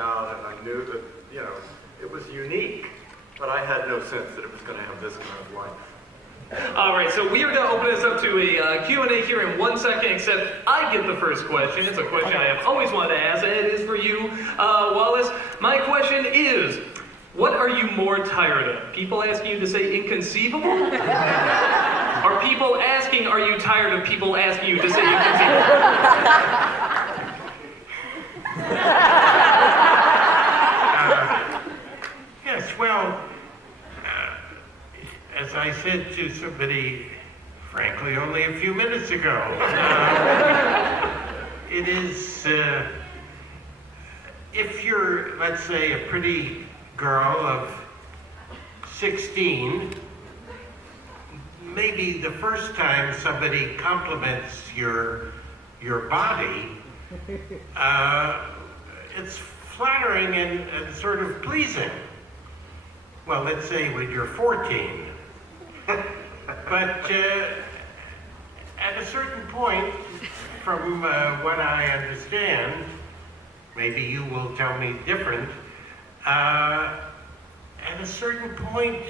out, and I knew that, you know, it was unique, but I had no sense that it was going to have this kind of life. All right, so we are going to open this up to a Q&A here in 1 second, except I get the first question. It's a question I have always wanted to ask, and it is for you, Wallace. My question is, what are you more tired of? People asking you to say inconceivable? Or people asking, are you tired of people asking you to say inconceivable? Yes, well, as I said to somebody, frankly, only a few minutes ago, it is, if you're, let's say, a pretty girl of 16, maybe the first time somebody compliments your body, it's flattering and sort of pleasing. Well, let's say when you're 14. But at a certain point, from what I understand, maybe you will tell me different, at a certain point,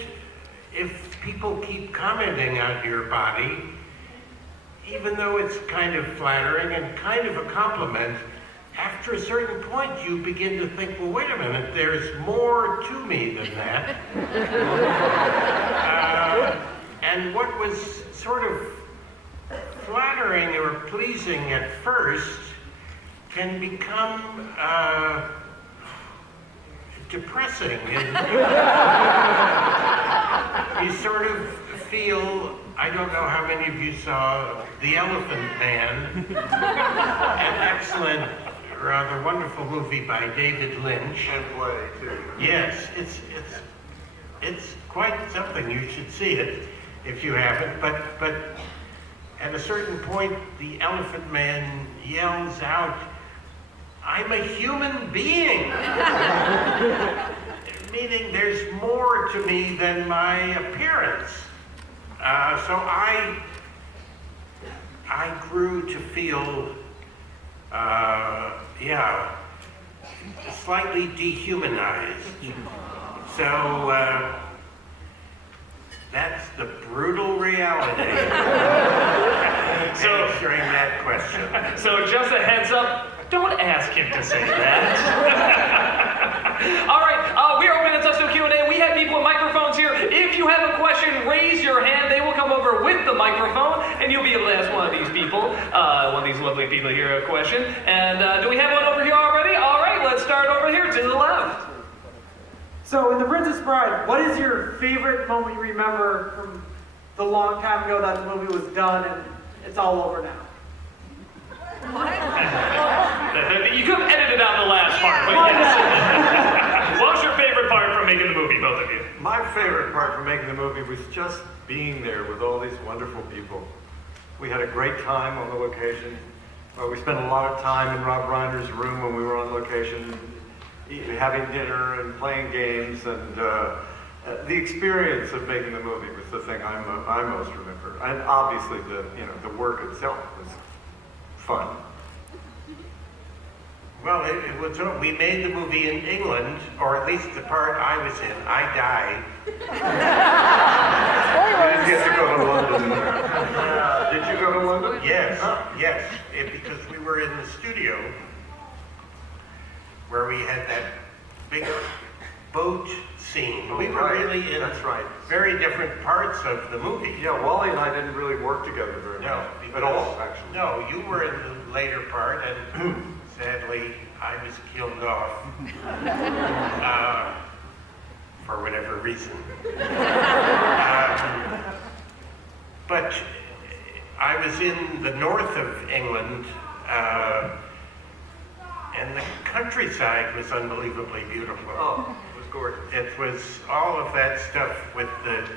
if people keep commenting on your body, even though it's kind of flattering and kind of a compliment, after a certain point you begin to think, well, wait a minute, there's more to me than that. And what was sort of flattering or pleasing at first can become depressing. And you sort of feel, I don't know how many of you saw The Elephant Man, an excellent, rather wonderful movie by David Lynch. And play, too. Yes, it's quite something. You should see it if you haven't. But at a certain point, the Elephant Man yells out, "I'm a human being!" Meaning there's more to me than my appearance. So I grew to feel, slightly dehumanized. So that's the brutal reality. So, answering that question. So just a heads up, don't ask him to say that. All right, we're opening this up to Q&A. We have people with microphones here. If you have a question, raise your hand. They will come over with the microphone, and you'll be able to ask one of these people, one of these lovely people here, a question. And do we have one over here already? All right, let's start over here to the left. So in The Princess Bride, what is your favorite moment you remember from the long time ago that the movie was done and it's all over now? You could have edited out the last part, but yes. What was your favorite part from making the movie, both of you? My favorite part from making the movie was just being there with all these wonderful people. We had a great time on the location. We spent a lot of time in Rob Reiner's room when we were on location, having dinner and playing games, and the experience of making the movie was the thing I most remember. And obviously the work itself was fun. Well, it was, we made the movie in England, or at least the part I was in. I died. You didn't get to go to London. Did you go to London? Yes, yes, because we were in the studio where we had that big boat scene. We were really in very different parts of the movie. Yeah, Wally and I didn't really work together very much at all, actually. No, you were in the later part, and sadly, I was killed off for whatever reason. But I was in the north of England, and the countryside was unbelievably beautiful. Oh, it was gorgeous. It was all of that stuff with the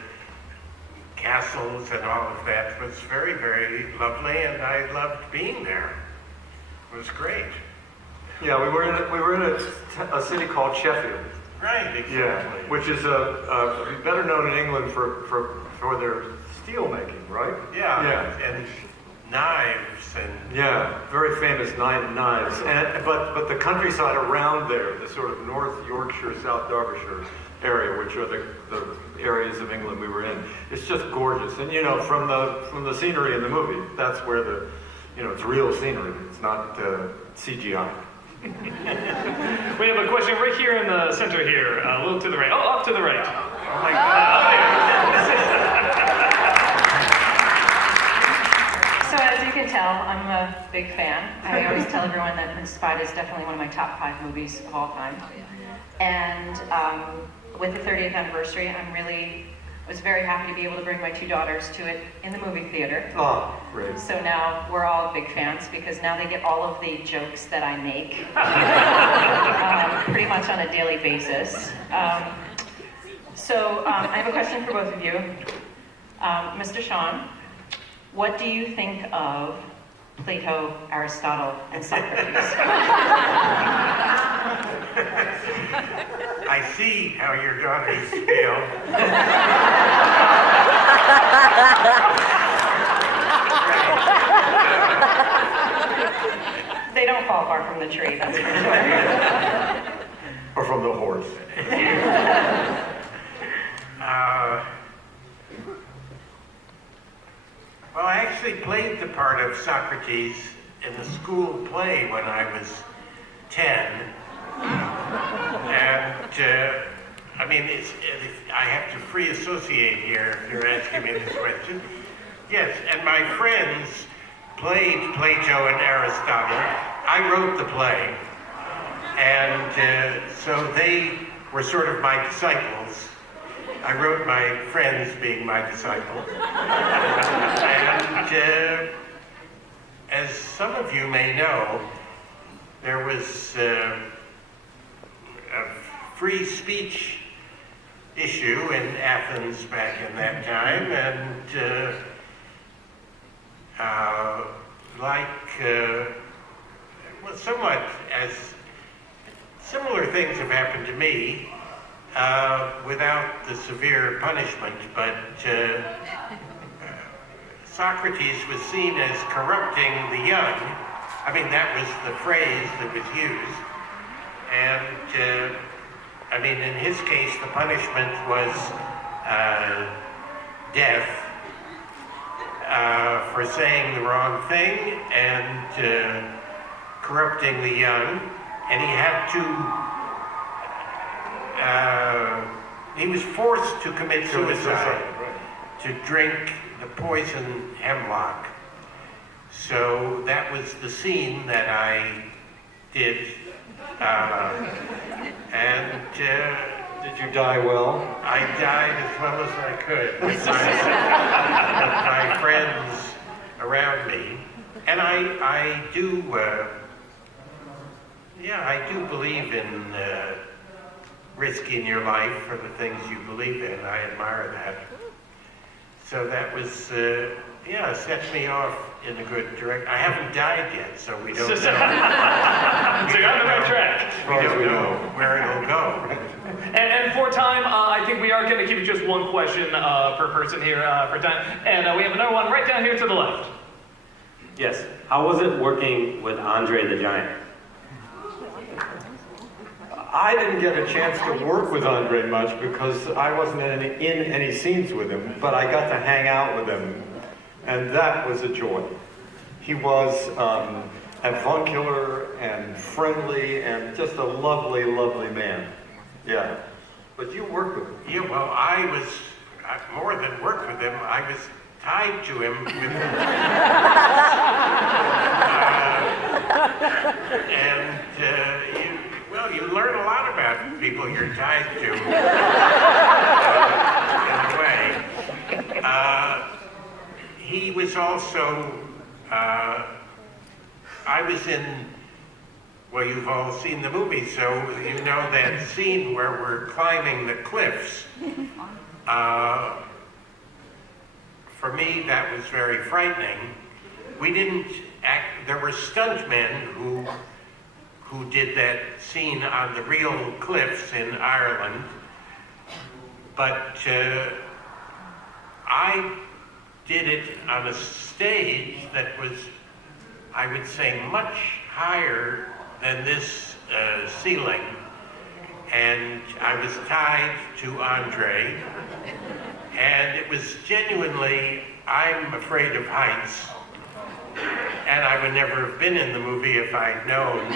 castles and all of that was very, very lovely, and I loved being there. It was great. Yeah, we were in a city called Sheffield. Right, exactly. Yeah, which is better known in England for their steel making, right? Yeah, Yeah. and knives and... Yeah, very famous knives. But the countryside around there, the sort of North Yorkshire, South Derbyshire area, which are the areas of England we were in, it's just gorgeous. And from the scenery in the movie, that's where it's real scenery. It's not CGI. We have a question right here in the center here, a little to the right. Oh, up to the right. Oh my God. So as you can tell, I'm a big fan. I always tell everyone that Inspired is definitely one of my top 5 movies of all time. And with the 30th anniversary, I was very happy to be able to bring my 2 daughters to it in the movie theater. Oh, great. So now we're all big fans because now they get all of the jokes that I make pretty much on a daily basis. So I have a question for both of you. Mr. Shawn, what do you think of Plato, Aristotle, and Socrates? I see how your daughters feel. They don't fall far from the tree, that's for sure. Or from the horse. Well, I actually played the part of Socrates in the school play when I was 10. And, I have to free associate here if you're asking me this question. Yes, and my friends played Plato and Aristotle. I wrote the play. And so they were sort of my disciples. I wrote my friends being my disciples. And as some of you may know, there was a free speech issue in Athens back in that time, and somewhat as similar things have happened to me, without the severe punishment, but Socrates was seen as corrupting the young. I mean, that was the phrase that was used. And, in his case, the punishment was death for saying the wrong thing and corrupting the young. And he had to, he was forced to commit suicide, to drink the poison hemlock. So that was the scene that I did. Did you die well? I died as well as I could with my friends around me. And I do believe in risking your life for the things you believe in. I admire that. So that was, set me off in a good direction. I haven't died yet, so we don't know. So you're on the right track. We don't know where it'll go. And for time, I think we are going to keep it just one question per person here for time. And we have another one right down here to the left. Yes. How was it working with Andre the Giant? I didn't get a chance to work with Andre much because I wasn't in any scenes with him, but I got to hang out with him, and that was a joy. He was avuncular and friendly and just a lovely, lovely man. Yeah. But you worked with him. Yeah, well, I more than worked with him, I was tied to him with you learn a lot about people you're tied to, in a way. He was also, I was in, well, you've all seen the movie, so you know that scene where we're climbing the cliffs. For me, that was very frightening. We didn't act, there were stuntmen who did that scene on the real cliffs in Ireland. But I did it on a stage that was, I would say, much higher than this ceiling. And I was tied to Andre, and it was genuinely, I'm afraid of heights, and I would never have been in the movie if I'd known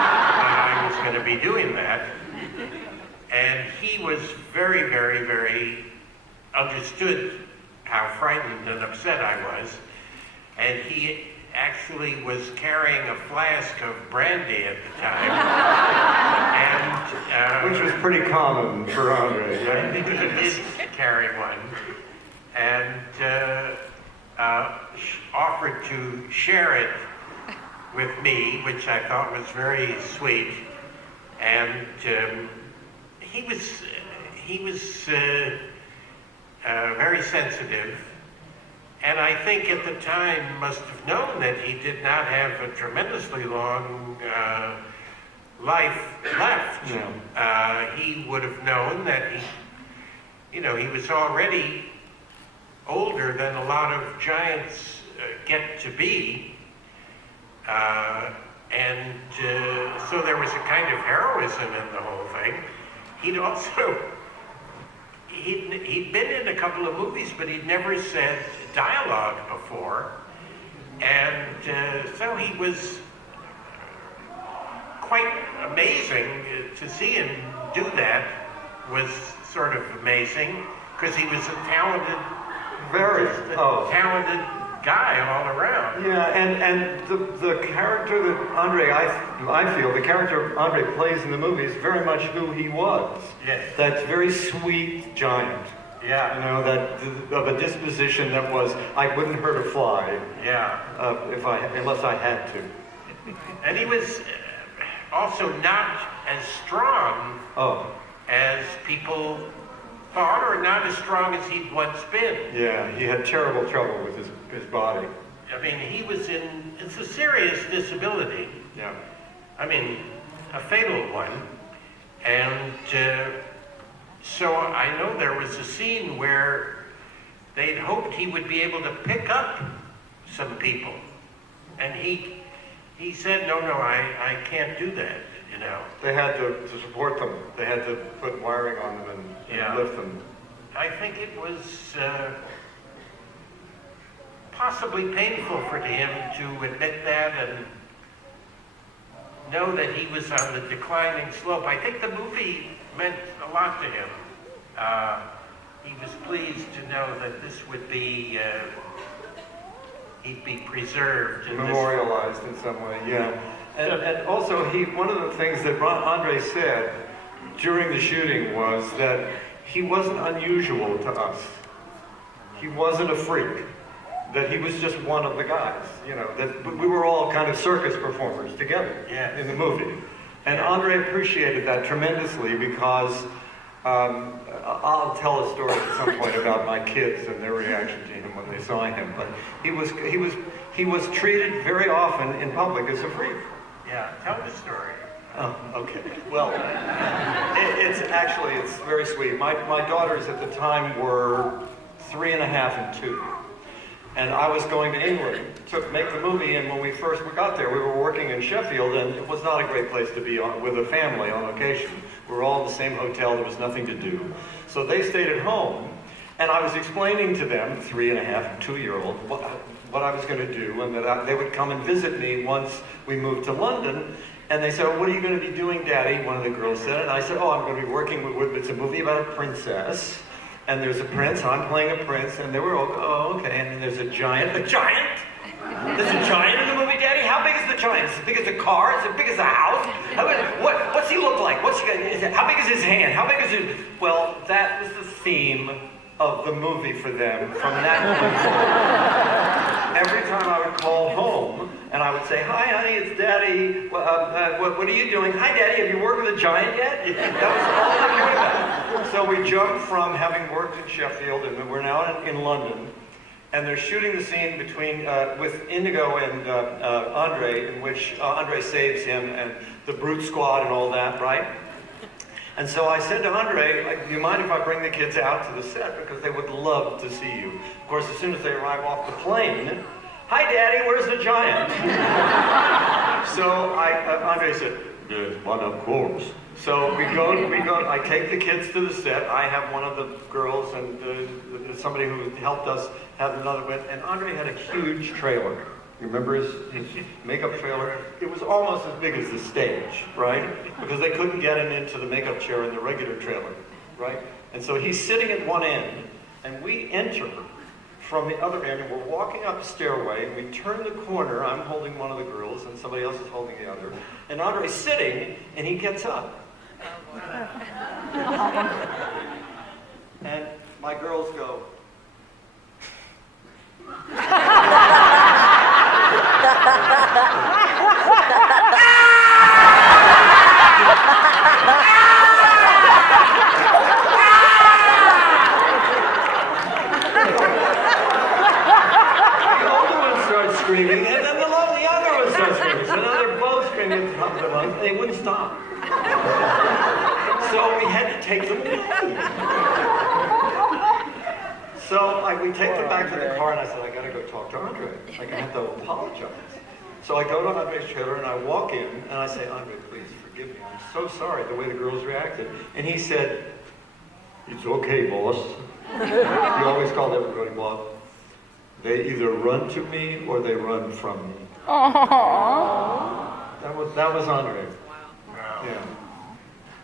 I was going to be doing that. And he was very, very, very understood how frightened and upset I was, and he actually was carrying a flask of brandy at the time. And, Which was pretty common for Andre, I right? think he did carry one, and offered to share it with me, which I thought was very sweet. And he was very sensitive. And I think at the time must have known that he did not have a tremendously long life left. No. He would have known that he was already older than a lot of giants get to be. So there was a kind of heroism in the whole thing. He'd been in a couple of movies, but he'd never said dialogue before. And so he was quite amazing. To see him do that was sort of amazing, because he was a talented guy all around. Yeah, and the character that Andre, I feel, the character Andre plays in the movie is very much who he was. Yes. That very sweet giant. Yeah. You know, that of a disposition that was, I wouldn't hurt a fly. Yeah. Unless I had to. And he was also not as strong as people thought, or not as strong as he'd once been. Yeah, he had terrible trouble with his body. I mean, it's a serious disability. Yeah. I mean, a fatal one. And so I know there was a scene where they'd hoped he would be able to pick up some people. And he said, no, I can't do that, you know. They had to support them. They had to put wiring on them and lift them. I think it was possibly painful for him to admit that and know that he was on the declining slope. I think the movie meant a lot to him. He was pleased to know that this would be, he'd be preserved. Memorialized in some way, yeah. And also, one of the things that Andre said during the shooting was that he wasn't unusual to us. He wasn't a freak. That he was just one of the guys, you know, that we were all kind of circus performers together in the movie. And Andre appreciated that tremendously, because I'll tell a story at some point about my kids and their reaction to him when they saw him, but he was treated very often in public as a freak. Yeah, tell the story. Oh, okay. Well, it's very sweet. My daughters at the time were 3.5 and 2. And I was going to England to make the movie, and when we first got there, we were working in Sheffield, and it was not a great place to be with a family on location. We were all in the same hotel, there was nothing to do. So they stayed at home, and I was explaining to them, 3.5 and 2-year-old, what I was going to do, and that they would come and visit me once we moved to London. And they said, "Oh, what are you going to be doing, Daddy?" One of the girls said, and I said, "Oh, I'm going to be working with it's a movie about a princess. And there's a prince, I'm playing a prince," and they were all, "Oh, okay." And then there's a giant. A giant? There's a giant in the movie, Daddy? How big is the giant? Is it big as a car? Is it big as a house? What's he look like? How big is his hand? How big is it? Well, that was the theme of the movie for them from that point forward. Every time I would call home, and I would say, "Hi, honey, it's Daddy. What are you doing?" "Hi, Daddy, have you worked with a giant yet?" That was all they cared about. So we jumped from having worked in Sheffield, and we're now in London, and they're shooting the scene between with Indigo and Andre, in which Andre saves him and the Brute Squad and all that, right? And so I said to Andre, do you mind if I bring the kids out to the set? Because they would love to see you. Of course, as soon as they arrive off the plane, hi, Daddy, where's the giant? So Andre said, there's one, of course. So we go, I take the kids to the set. I have one of the girls and somebody who helped us have another one. And Andre had a huge trailer. You remember his makeup trailer? It was almost as big as the stage, right? Because they couldn't get him into the makeup chair in the regular trailer, right? And so he's sitting at one end, and we enter from the other end, and we're walking up the stairway, and we turn the corner. I'm holding one of the girls, and somebody else is holding the other. And Andre's sitting, and he gets up. And my girls go. Screaming, and then the other one starts screaming. So now they're both screaming at the top of their lungs, and they wouldn't stop. So we had to take them away. So we take them back to the car, and I said, I gotta go talk to Andre. Like, I have to apologize. So I go to Andre's trailer, and I walk in, and I say, Andre, please forgive me. I'm so sorry the way the girls reacted. And he said, it's okay, boss. He always called everybody boss. They either run to me or they run from me. Aww. That was Andre. Wow. Yeah.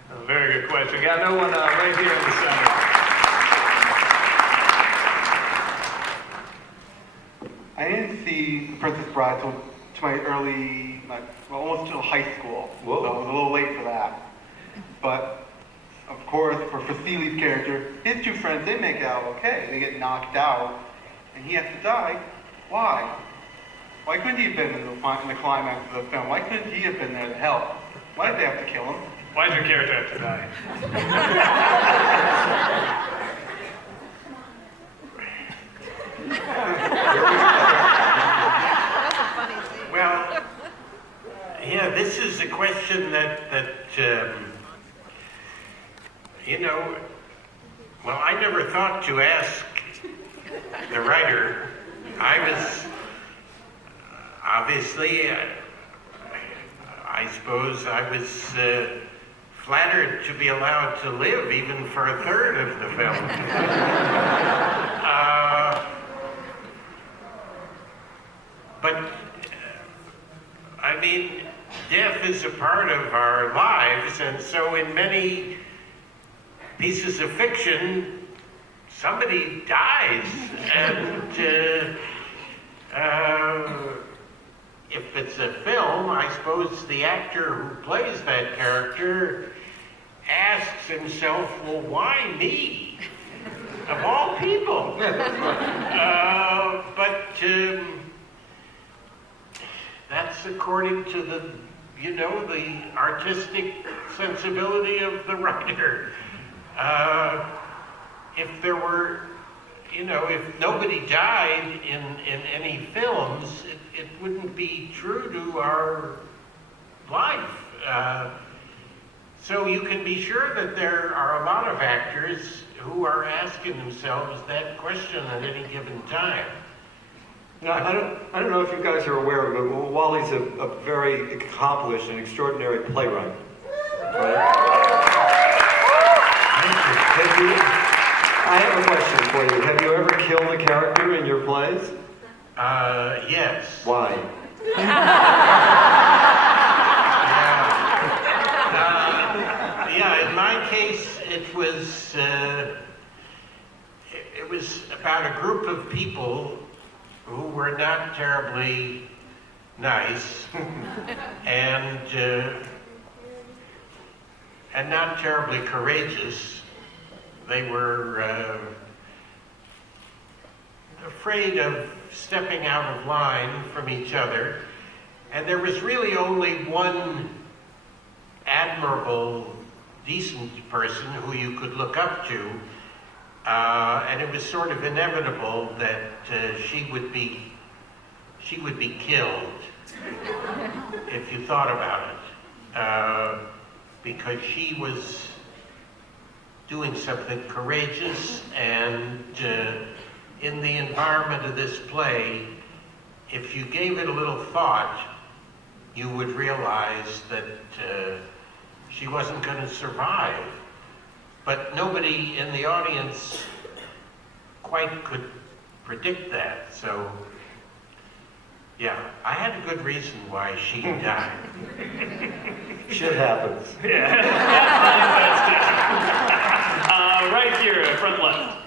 That's a very good question. Got no one right here in the center. I didn't see The Princess Bride till to my early, almost till high school. Whoa. So I was a little late for that. But of course, for Vasili's character, his two friends, they make out okay. They get knocked out. And he has to die. Why? Why couldn't he have been in the climax of the film? Why couldn't he have been there to help? Why did they have to kill him? Why did your character have to die? Well, yeah, this is a question that well, I never thought to ask the writer. I was obviously, I suppose I was flattered to be allowed to live even for a third of the film. But, I mean, death is a part of our lives, and so in many pieces of fiction, somebody dies, and if it's a film, I suppose the actor who plays that character asks himself, well, why me? Of all people. But that's according to the artistic sensibility of the writer. If there were, if nobody died in any films, it wouldn't be true to our life. So you can be sure that there are a lot of actors who are asking themselves that question at any given time. Now, I don't know if you guys are aware of it, but Wally's a very accomplished and extraordinary playwright. I have a question for you. Have you ever killed a character in your plays? Yes. Why? Yeah, in my case, it was about a group of people who were not terribly nice and not terribly courageous. They were afraid of stepping out of line from each other, and there was really only one admirable, decent person who you could look up to, and it was sort of inevitable that she would be killed if you thought about it, because she was doing something courageous, and in the environment of this play, if you gave it a little thought, you would realize that she wasn't going to survive. But nobody in the audience quite could predict that. So, yeah, I had a good reason why she died. Shit happens. Yeah. Right here, front left.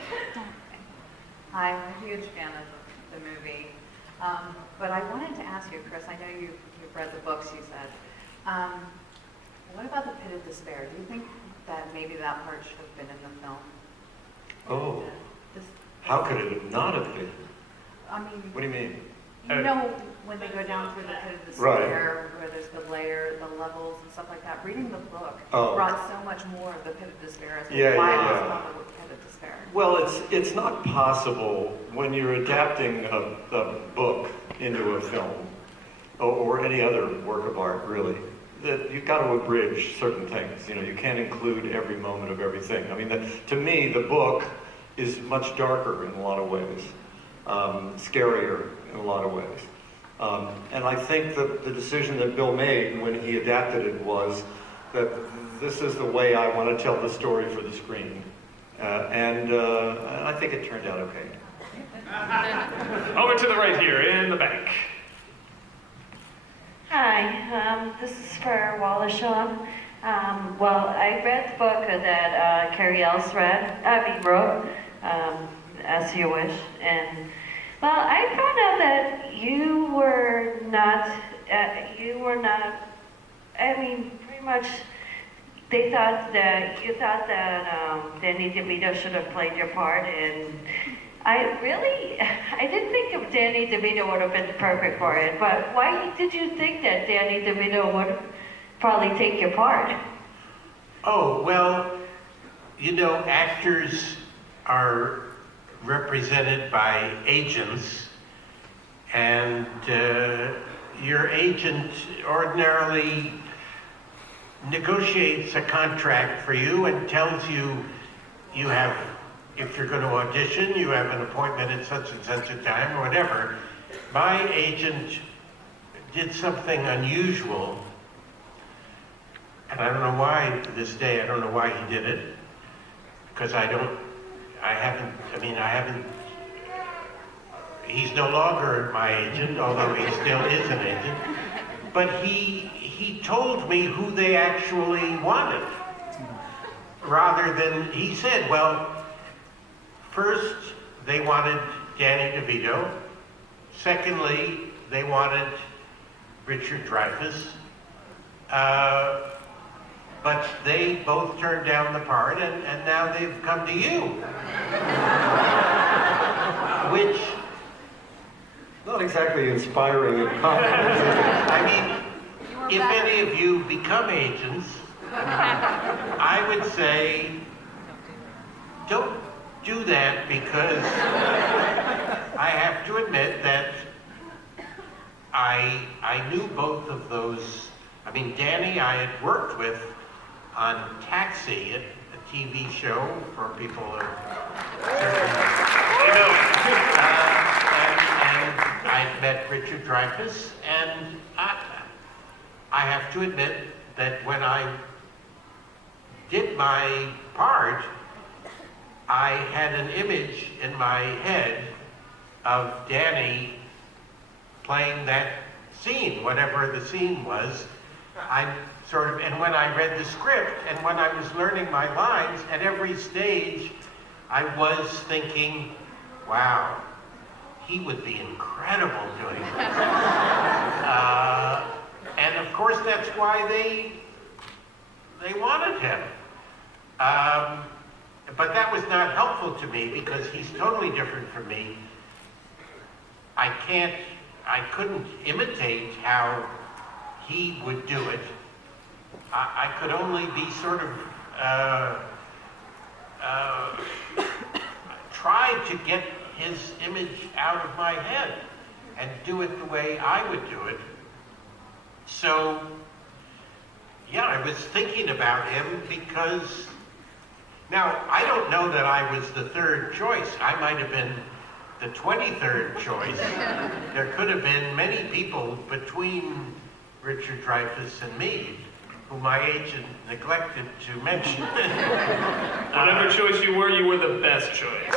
Hi, I'm a huge fan of the movie. But I wanted to ask you, Chris, I know you've read the books, you said. What about the Pit of Despair? Do you think that maybe that part should have been in the film? Oh, This, how could it not have been? I mean, What do you mean? you know when they go down through the Pit of Despair, where there's the levels and stuff like that, reading the book brought so much more of the Pit of Despair. As Yeah, why yeah, it's yeah. not the Pit of Despair. Well, it's not possible when you're adapting a book into a film, or any other work of art, really, that you've got to abridge certain things. You know, you can't include every moment of everything. I mean, to me, the book is much darker in a lot of ways, scarier in a lot of ways. And I think that the decision that Bill made when he adapted it was that this is the way I want to tell the story for the screen. And I think it turned out okay. Over to the right here, in the back. Hi, this is for Wallace Shawn. Well, I read the book that Carrie Ellis wrote, As You Wish, and well, I found out that you were not, I mean, pretty much, you thought that Danny DeVito should have played your part, and I didn't think of Danny DeVito would have been perfect for it, but why did you think that Danny DeVito would probably take your part? Oh, well, you know, actors are represented by agents, and your agent ordinarily negotiates a contract for you and tells you you have, if you're going to audition, you have an appointment at such and such a time or whatever. My agent did something unusual, and I don't know why to this day, I don't know why he did it, because he's no longer my agent, although he still is an agent, but he told me who they actually wanted, rather than, he said, well, first, they wanted Danny DeVito. Secondly, they wanted Richard Dreyfuss. But they both turned down the part, and now they've come to you. Which... Not exactly inspiring and confident. I mean, if any of you become agents, I would say, don't do that, because I have to admit that I knew both of those. I mean, Danny I had worked with on Taxi, a TV show for people who and I'd met Richard Dreyfuss, and I have to admit that when I did my part, I had an image in my head of Danny playing that scene, whatever the scene was. And when I read the script and when I was learning my lines, at every stage, I was thinking, wow, he would be incredible doing this. And of course, that's why they wanted him. But that was not helpful to me, because he's totally different from me. I couldn't imitate how he would do it. I could only be sort of try to get his image out of my head and do it the way I would do it. So, yeah, I was thinking about him because Now, I don't know that I was the third choice. I might have been the 23rd choice. There could have been many people between Richard Dreyfuss and me, whom my agent neglected to mention. Whatever choice you were the best choice.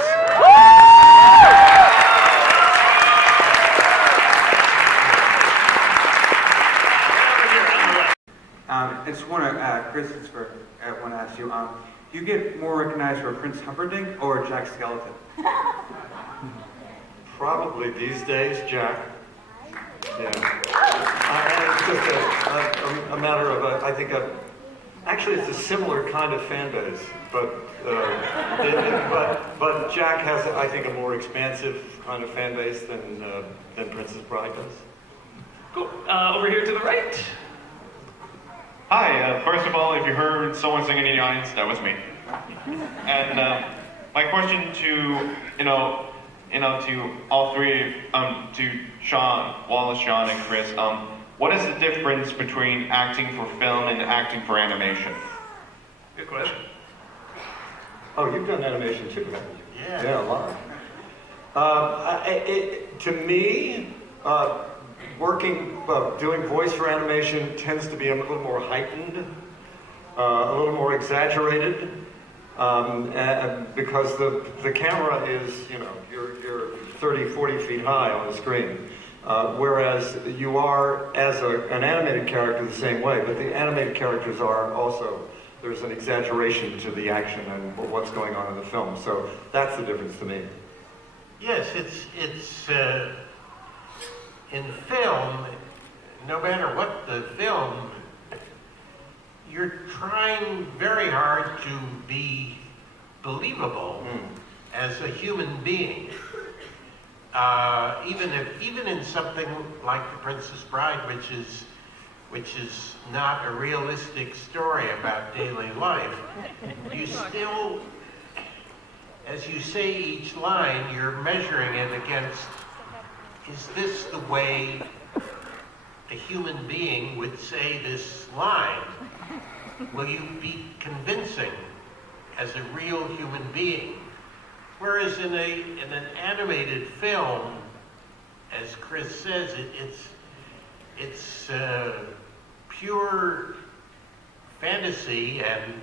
I just want to, Chris, I want to ask you, do you get more recognized for Prince Humperdinck or Jack Skellington? Probably these days, Jack. Yeah. And it's just a matter of, I think, actually it's a similar kind of fan base, but Jack has, I think, a more expansive kind of fan base than Princess Bride does. Cool. Over here to the right. Hi, first of all, if you heard someone singing in the audience, that was me. And my question to, to all three, to Shawn, Wallace, Shawn, and Chris, what is the difference between acting for film and acting for animation? Good question. Oh, you've done animation too, haven't you? Yeah. Yeah, a lot. To me, doing voice for animation tends to be a little more heightened, a little more exaggerated, because the camera is, you're 30, 40 feet high on the screen, whereas you are, as an animated character, the same way, but the animated characters are also, there's an exaggeration to the action and what's going on in the film, so that's the difference to me. Yes, it's in film, no matter what the film, you're trying very hard to be believable as a human being. Even in something like The Princess Bride, which is not a realistic story about daily life, you still, as you say each line, you're measuring it against, is this the way a human being would say this line? Will you be convincing as a real human being? Whereas in an animated film, as Chris says, it's pure fantasy, and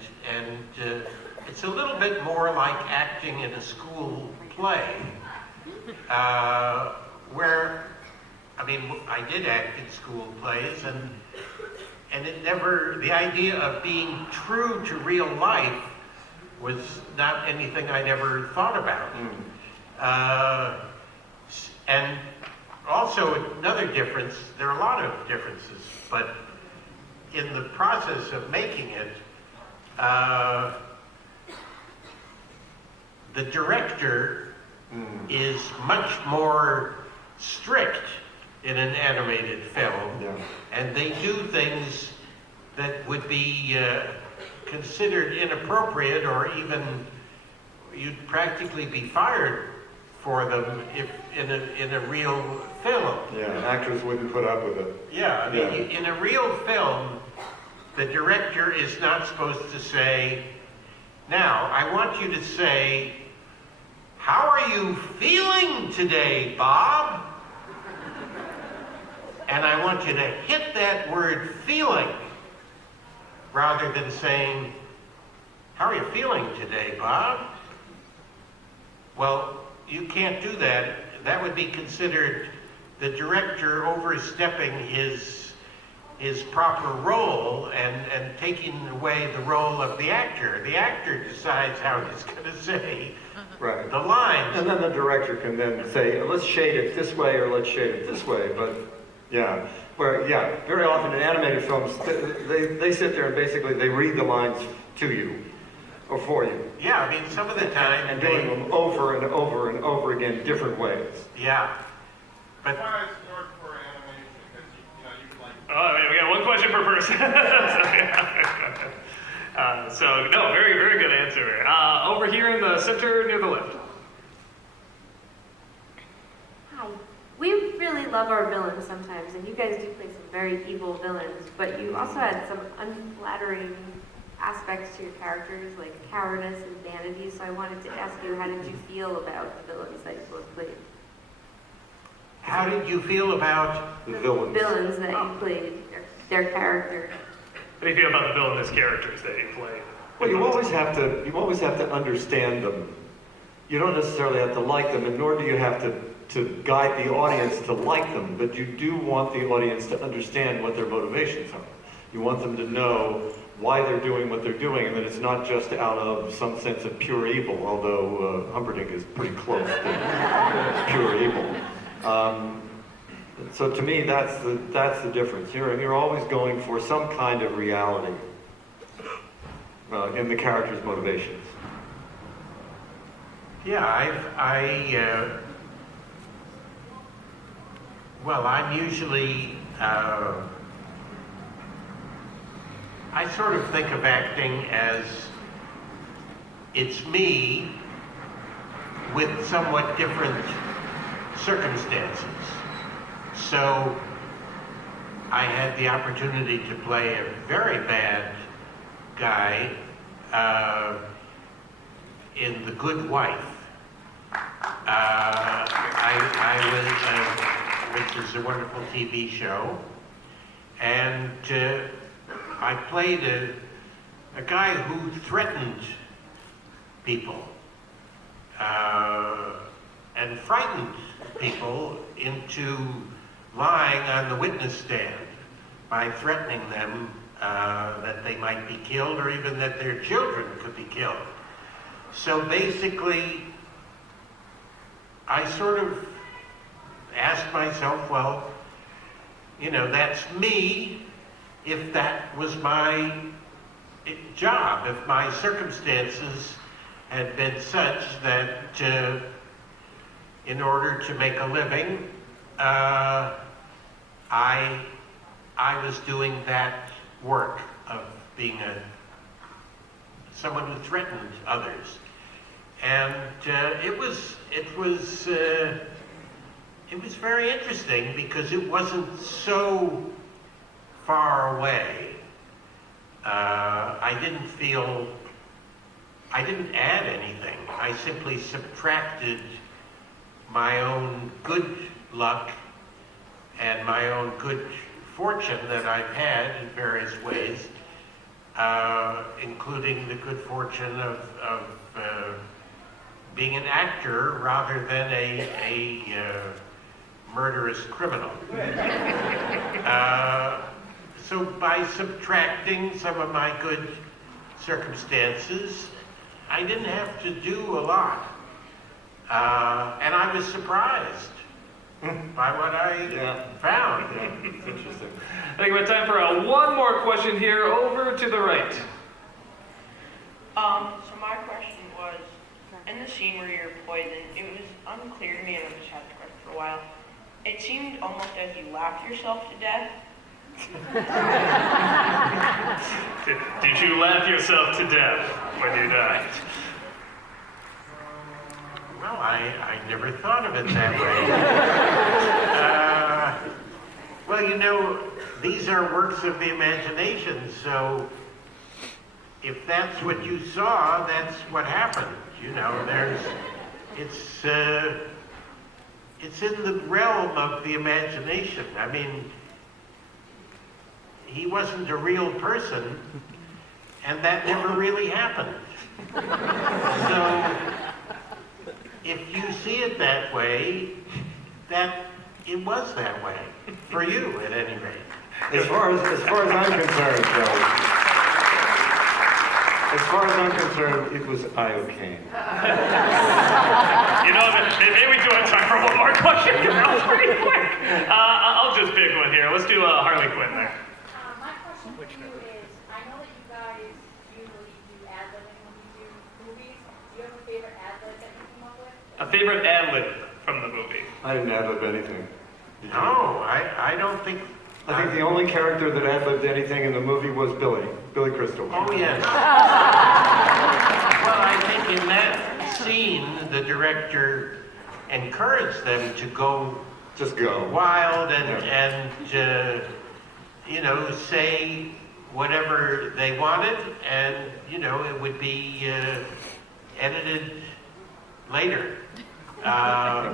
it's a little bit more like acting in a school play, where, I did act in school plays, and it never, the idea of being true to real life was not anything I never thought about. And also another difference, there are a lot of differences, but in the process of making it, the director is much more strict in an animated film, and they do things that would be considered inappropriate, or even you'd practically be fired for them if in a real film. Yeah, actors wouldn't put up with it. Yeah, in a real film, the director is not supposed to say, now, I want you to say, how are you feeling today, Bob? And I want you to hit that word feeling, rather than saying, how are you feeling today, Bob? Well, you can't do that. That would be considered the director overstepping his proper role and taking away the role of the actor. The actor decides how he's going to say the lines. And then the director can then say, let's shade it this way or let's shade it this way. But very often in animated films, they sit there and basically they read the lines to you or for you. Yeah, some of the time. And doing them over and over and over again, different ways. Yeah. But we got one question per person. No, very, very good answer. Over here in the center near the left. Hi. We really love our villains sometimes, and you guys do play some very evil villains, but you also had some unflattering aspects to your characters, like cowardice and vanity. So I wanted to ask you, how did you feel about the villains that you both played? How did you feel about The villains. Villains that you played, their character. How do you feel about the villainous characters that you play? Well, you always have to understand them. You don't necessarily have to like them, and nor do you have to guide the audience to like them, but you do want the audience to understand what their motivations are. You want them to know why they're doing what they're doing, and that it's not just out of some sense of pure evil, although Humperdinck is pretty close to pure evil. So to me, that's the difference. You're always going for some kind of reality in the character's motivations. Yeah, I'm usually, I sort of think of acting as it's me with somewhat different circumstances. So I had the opportunity to play a very bad guy in The Good Wife. Which is a wonderful TV show, and I played a guy who threatened people and frightened people into lying on the witness stand by threatening them that they might be killed or even that their children could be killed. So basically, I sort of asked myself, well, you know, that's me if that was my job, if my circumstances had been such that in order to make a living, I was doing that work of being someone who threatened others. And it was very interesting because it wasn't so far away. I didn't add anything. I simply subtracted my own good luck and my own good fortune that I've had in various ways, including the good fortune of being an actor rather than a murderous criminal. So by subtracting some of my good circumstances, I didn't have to do a lot. And I was surprised by what I found. Yeah, it's interesting. I think we have time for one more question here, over to the right. So my question was, in the scene where you're poisoned, it was unclear to me, and I just had to question for a while. It seemed almost as you laughed yourself to death. Did you laugh yourself to death when you died? Well, I never thought of it that way. Well, you know, these are works of the imagination, so if that's what you saw, that's what happened. You know, it's in the realm of the imagination. I mean, he wasn't a real person, and that never really happened. So, if you see it that way, that it was that way for you, at any rate. As far as I'm concerned, Joe, as far as I'm concerned, it was I-OK. You know, maybe we do have time for one more question. That was pretty quick. I'll just pick one here. Let's do Harley Quinn there. My question for you is, I know that you guys usually do ad-libbing when you do movies. Do you have a favorite ad-lib that you came up with? A favorite ad-lib from the movie? I didn't ad-lib anything. No, I don't think... I think the only character that ad-libbed anything in the movie was Billy Crystal. Oh, yes. Well, I think in that scene, the director encouraged them to go... Just go. Wild and you know, say whatever they wanted, and you know it would be edited later.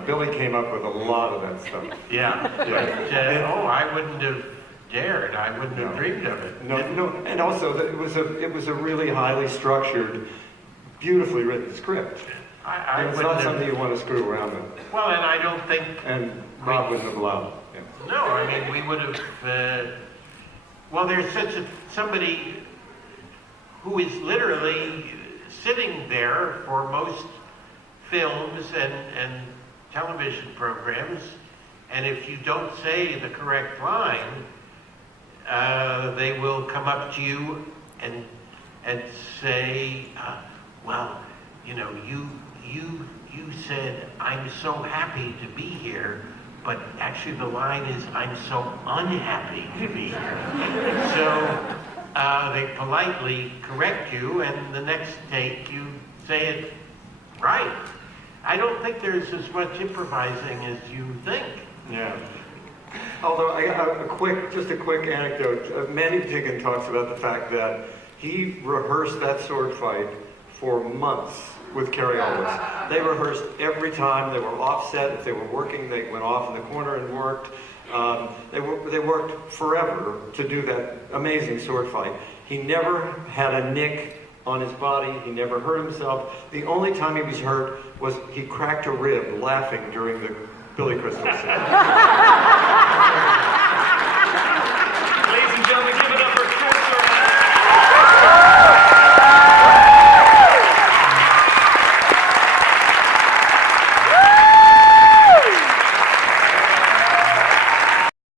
Billy came up with a lot of that stuff. Yeah, but I wouldn't have dared. I wouldn't have dreamed of it. No, and also that it was a really highly structured, beautifully written script. It's not something you want to screw around with. Well, and I don't think. And Rob wouldn't have allowed it. Yeah. No, I mean we would have. Well, there's somebody who is literally sitting there for most films and television programs, and if you don't say the correct line, they will come up to you and say, well, you know, you said, I'm so happy to be here, but actually the line is, I'm so unhappy to be here. So they politely correct you, and the next take you say it right. I don't think there's as much improvising as you think. Yeah. Although, just a quick anecdote. Manny Patinkin talks about the fact that he rehearsed that sword fight for months with Carrie Ellis. They rehearsed every time. They were offset. If they were working, they went off in the corner and worked. They worked forever to do that amazing sword fight. He never had a nick on his body. He never hurt himself. The only time he was hurt was he cracked a rib laughing during the Billy Crystal scene.